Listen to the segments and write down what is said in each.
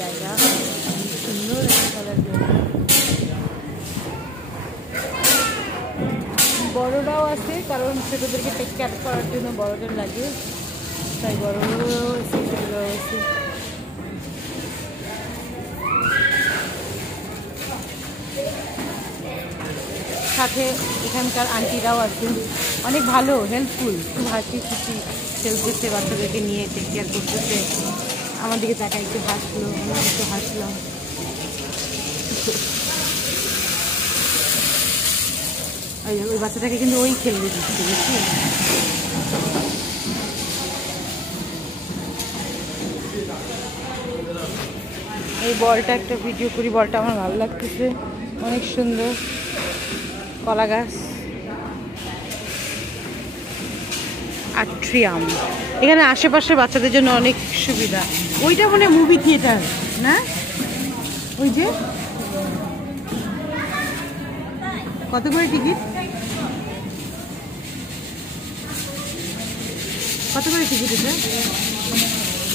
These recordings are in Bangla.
জায়গা, সুন্দর একটা খেলার জায়গা। বড়রাও আছে, কারণ ছোটোদেরকে টেক কেয়ার করার জন্য বড়দের লাগে, তাই বড়রাও আছে, ছোটোরাও আছে। সাথে এখানকার আন্টিরাও আছে, অনেক ভালো, হেল্পফুল, খুব হাসি খুশি খেলতেছে, বাচ্চাদেরকে নিয়ে টেক কেয়ার করতেছে। আমার দিকে তাকায় একটু হাসলো, আমি একটু হাসলাম। ওই বাচ্চাটাকে কিন্তু ওই খেলতে দিচ্ছে, বুঝছি। এই বলটা একটা ভিডিও করি, বলটা আমার ভালো লাগতেছে, অনেক সুন্দর। কলা গাছ, আট্রিয়াম, এখানে আশেপাশে বাচ্চাদের জন্য অনেক সুবিধা। ওইটা মনে হয় মুভি থিয়েটার না? ওই যে কত করে টিকিট? কত করে টিকিট এটা?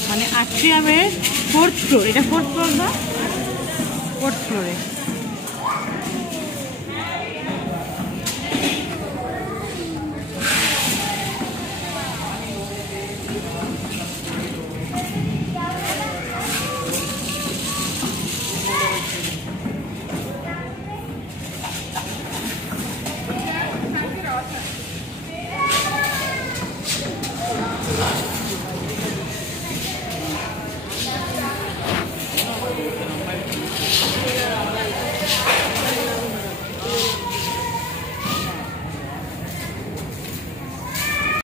মানে আট্রিয়ামের 4th ফ্লোর, এটা 4th ফ্লোর না? 4th ফ্লোরে।